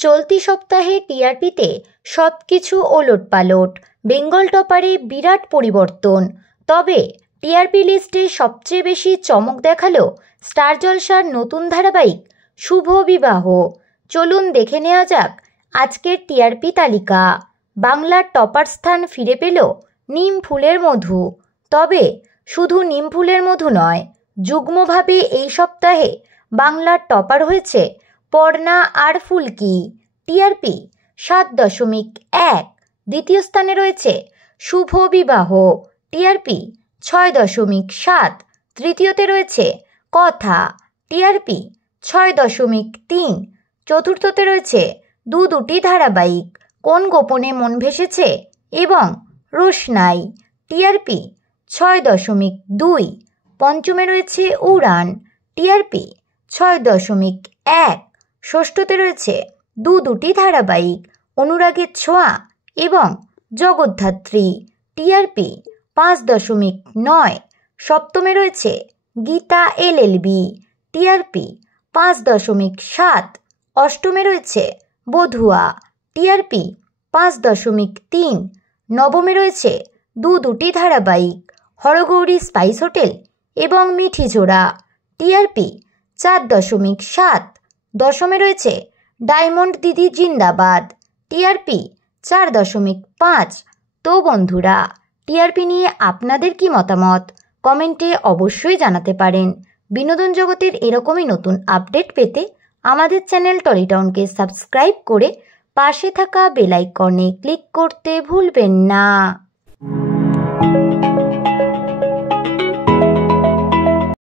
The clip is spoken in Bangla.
চলতি সপ্তাহে টিআরপিতে সবকিছু ওলটপালট। বেঙ্গল টপারে বিরাট পরিবর্তন। তবে টিআরপি লিস্টে সবচেয়ে বেশি চমক দেখালো স্টার জলসার নতুন ধারাবাহিক শুভ বিবাহ। চলুন দেখে নেওয়া যাক আজকের টিআরপি তালিকা। বাংলার টপার স্থান ফিরে পেল নিম ফুলের মধু। তবে শুধু নিম ফুলের মধু নয়, যুগ্মভাবে এই সপ্তাহে বাংলার টপার হয়েছে পর্ণা আর ফুলকি। টিআরপি 7.1। দ্বিতীয় স্থানে রয়েছে শুভ বিবাহ, টিআরপি 6.7। তৃতীয়তে রয়েছে কথা, টিআরপি 6.3। চতুর্থতে রয়েছে দুটি ধারাবাহিক কোন গোপনে মন ভেসেছে এবং রোশনাই, টিআরপি 6.2। পঞ্চমে রয়েছে উড়ান, টিআরপি 6.1। ষষ্ঠতে রয়েছে দুটি ধারাবাহিক অনুরাগের ছোঁয়া এবং জগদ্ধাত্রী, টিআরপি 5.9। সপ্তমে রয়েছে গীতা এলএলবি, টিআরপি 5.7। অষ্টমে রয়েছে বধুয়া, টিআরপি 5.3। নবমে রয়েছে দুটি ধারাবাহিক হরগৌরী স্পাইস হোটেল এবং মিঠি জোড়া, টিআরপি 4.7। দশমে রয়েছে ডায়মন্ড দিদি জিন্দাবাদ, টিআরপি 4.5। তো বন্ধুরা, টিআরপি নিয়ে আপনাদের কি মতামত কমেন্টে অবশ্যই জানাতে পারেন। বিনোদন জগতের এরকমই নতুন আপডেট পেতে আমাদের চ্যানেল টলিটাউনকে সাবস্ক্রাইব করে পাশে থাকা বেল আইকনে ক্লিক করতে ভুলবেন না।